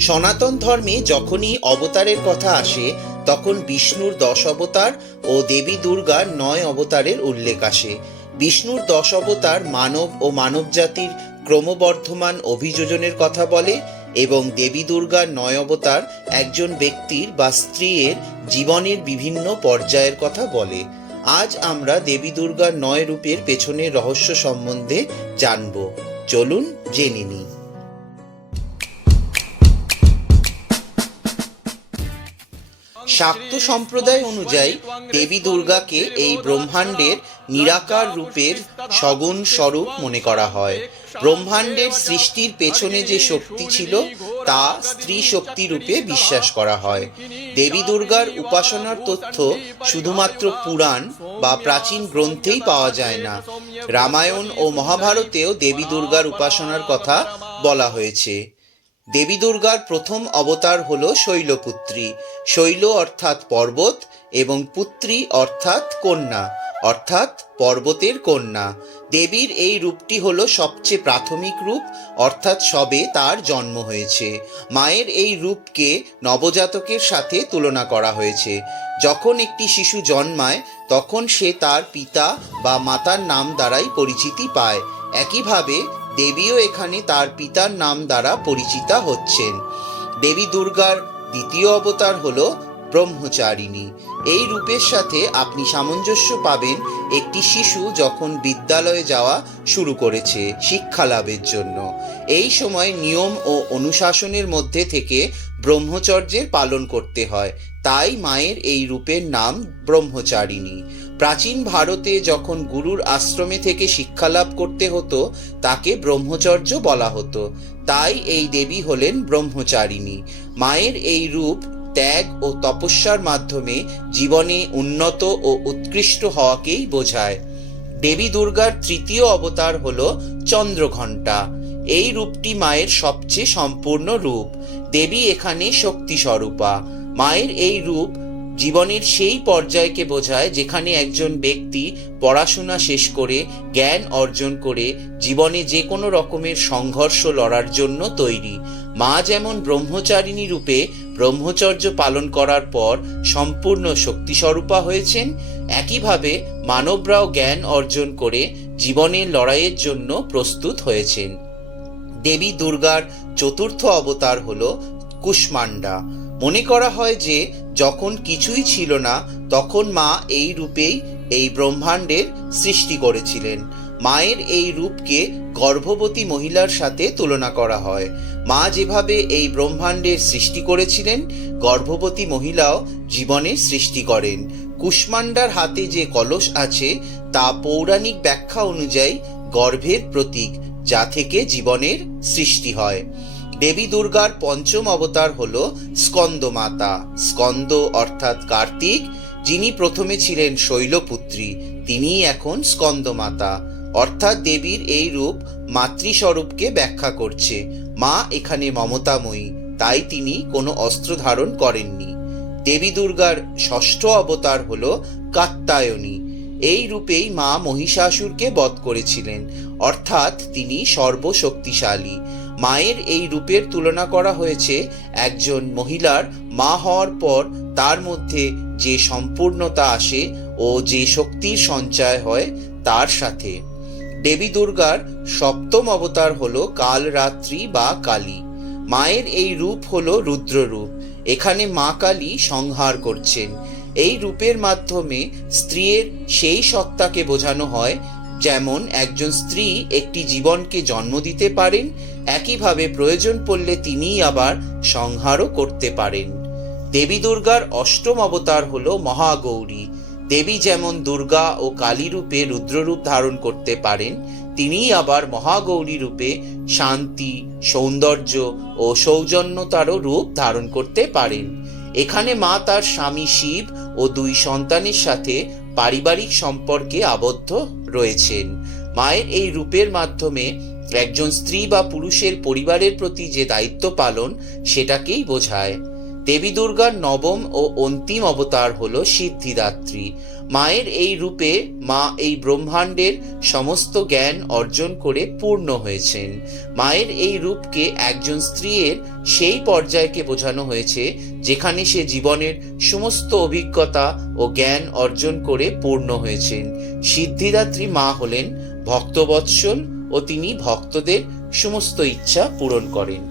সনাতন ধর্মে যখনই অবতারের কথা আসে, তখন বিষ্ণুর দশ অবতার ও দেবী দুর্গার নয় অবতারের উল্লেখ আসে। বিষ্ণুর দশ অবতার মানব ও মানবজাতির ক্রমবর্ধমান অভিযোজনের কথা বলে এবং দেবী দুর্গার নয় অবতার একজন ব্যক্তির বা স্ত্রীর জীবনের বিভিন্ন পর্যায়ের কথা বলে। আজ আমরা দেবী দুর্গার নয় রূপের পেছনের রহস্য সম্বন্ধে জানব। চলুন জেনে নিই। শাক্ত সম্প্রদায় অনুযায়ী দেবী দুর্গাকে এই ব্রহ্মাণ্ডের নিরাকার রূপের সগুণ স্বরূপ মনে করা হয়। ব্রহ্মাণ্ডের সৃষ্টির পেছনে যে শক্তি ছিল, তা স্ত্রী শক্তি রূপে বিশ্বাস করা হয়। দেবী দুর্গার উপাসনার তথ্য শুধুমাত্র পুরাণ বা প্রাচীন গ্রন্থেই পাওয়া যায় না। রামায়ণ ও মহাভারতেও দেবী দুর্গার উপাসনার কথা বলা হয়েছে। দেবী দুর্গার প্রথম অবতার হল শৈলপুত্রী। শৈল অর্থাৎ পর্বত এবং পুত্রী অর্থাৎ কন্যা, অর্থাৎ পর্বতের কন্যা। দেবীর এই রূপটি হল সবচেয়ে প্রাথমিক রূপ, অর্থাৎ সবে তার জন্ম হয়েছে। মায়ের এই রূপকে নবজাতকের সাথে তুলনা করা হয়েছে। যখন একটি শিশু জন্মায়, তখন সে তার পিতা বা মাতার নাম দ্বারাই পরিচিতি পায়। একইভাবে দেবীও এখানে তার পিতার নাম দ্বারা পরিচিতা হচ্ছেন। দেবী দুর্গার দ্বিতীয় অবতার হল ব্রহ্মচারিণী। এই রূপের সাথে আপনি সামঞ্জস্য পাবেন একটি শিশু যখন বিদ্যালয়ে যাওয়া শুরু করেছে শিক্ষা লাভের জন্য। এই সময় নিয়ম ও অনুশাসনের মধ্যে থেকে ব্রহ্মচর্যের পালন করতে হয়। তাই মায়ের এই রূপের নাম ব্রহ্মচারিণী। প্রাচীন ভারতে যখন গুরুর আশ্রমে থেকে শিক্ষা লাভ করতে হতো, তাকে ব্রহ্মচর্য বলা হতো। তাই এই দেবী হলেন ব্রহ্মচারিণী। মায়ের এই রূপ ত্যাগ ও তপস্যার মাধ্যমে জীবনে উন্নত ও উৎকৃষ্ট হওয়াকেই বোঝায়। দেবী দুর্গার তৃতীয় অবতার হল চন্দ্রঘণ্টা। এই রূপটি মায়ের সবচেয়ে সম্পূর্ণ রূপ। দেবী এখানে শক্তি স্বরূপা মায়ের এই রূপ জীবনের সেই পর্যায়কে বোঝায় যেখানে একজন ব্যক্তি পড়াশোনা শেষ করে, জ্ঞান অর্জন করে, জীবনে যে কোনো রকমের সংঘর্ষ লড়ার জন্য তৈরি। মা যেমন ব্রহ্মচারিণী রূপে ব্রহ্মচর্য পালন করার পর সম্পূর্ণ শক্তিস্বরূপা হয়েছেন, একইভাবে মানবরাও জ্ঞান অর্জন করে জীবনের লড়াইয়ের জন্য প্রস্তুত হয়েছেন। দেবী দুর্গার চতুর্থ অবতার হল কুষ্মান্ডা মনে করা হয় যে, যখন কিছুই ছিল না, তখন মা এই রূপেই এই ব্রহ্মাণ্ডের সৃষ্টি করেছিলেন। মায়ের এই রূপকে গর্ভবতী মহিলার সাথে তুলনা করা হয়। মা যেভাবে এই ব্রহ্মাণ্ডের সৃষ্টি করেছিলেন, গর্ভবতী মহিলাও জীবনের সৃষ্টি করেন। কুষ্মান্ডার হাতে যে কলস আছে, তা পৌরাণিক ব্যাখ্যা অনুযায়ী গর্ভের প্রতীক, যা থেকে জীবনের সৃষ্টি হয়। দেবী দুর্গার পঞ্চম অবতার হল স্কন্দ মাতা স্কন্দ অর্থাৎ কার্তিক, যিনি প্রথমে ছিলেন শৈলপুত্রী, তিনিই এখন স্কন্দ মাতা অর্থাৎ দেবীর এই রূপ মাতৃস্বরূপকে ব্যাখ্যা করছে। মা এখানে মমতাময়ী, তাই তিনি কোনো অস্ত্র ধারণ করেননি। দেবী দুর্গার ষষ্ঠ অবতার হল কাত্তায়নী। এই রূপেই মা মহিষাসুরকে বধ করেছিলেন। অর্থাৎ তিনি সর্বশক্তিশালী। মায়ের এই রূপের তুলনা করা হয়েছে একজন মহিলার মা হওয়ার পর তার মধ্যে যে সম্পূর্ণতা আসে ও যে শক্তির সঞ্চয় হয় তার সাথে। দেবী দুর্গার সপ্তম অবতার হল কাল রাত্রি বা কালী। মায়ের এই রূপ হল রুদ্ররূপ। এখানে মা কালী সংহার করছেন। এই রূপের মাধ্যমে স্ত্রীর সেই সত্তাকে বোঝানো হয় যেমন একজন স্ত্রী একটি জীবনকে জন্ম দিতে পারেন, একইভাবে প্রয়োজন পড়লে তিনিই আবার সংহারও করতে পারেন। দেবী দুর্গার অষ্টম অবতার হল মহাগৌরী। দেবী যেমন দুর্গা ও কালী রূপে রুদ্ররূপ ধারণ করতে পারেন, তিনিই আবার মহাগৌরী রূপে শান্তি, সৌন্দর্য ও সৌজন্যতারও রূপ ধারণ করতে পারেন। এখানে মা তার স্বামী শিব ও দুই সন্তানের সাথে পারিবারিক সম্পর্কে আবদ্ধ রয়েছেন। মায়ের এই রূপের মাধ্যমে একজন স্ত্রী বা পুরুষের পরিবারের প্রতি যে দায়িত্ব পালন, সেটাকেই বোঝায়। দেবী দুর্গার নবম ও অন্তিম অবতার হল সিদ্ধিদাত্রী। মায়ের এই রূপে মা এই ব্রহ্মাণ্ডের সমস্ত জ্ঞান অর্জন করে পূর্ণ হয়েছেন। মায়ের এই রূপকে একজন স্ত্রীর সেই পর্যায়কে বোঝানো হয়েছে, যেখানে সে জীবনের সমস্ত অভিজ্ঞতা ও জ্ঞান অর্জন করে পূর্ণ হয়েছেন। সিদ্ধিদাত্রী মা হলেন ভক্তবৎসল ও তিনি ভক্তদের সমস্ত ইচ্ছা পূরণ করেন।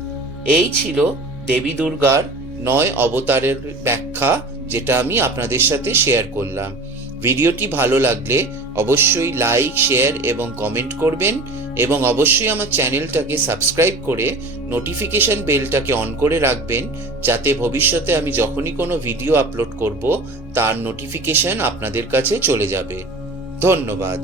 এই ছিল দেবী দুর্গার নয় অবতারের ব্যাখ্যা যেটা আমি আপনাদের সাথে শেয়ার করলাম। ভিডিওটি ভালো লাগলে অবশ্যই লাইক শেয়ার এবং কমেন্ট করবেন এবং অবশ্যই আমার চ্যানেলটাকে সাবস্ক্রাইব করে নোটিফিকেশন বেলটাকে অন করে রাখবেন যাতে ভবিষ্যতে আমি যখনই কোনো ভিডিও আপলোড করব, তার নোটিফিকেশন আপনাদের কাছে চলে যাবে। ধন্যবাদ।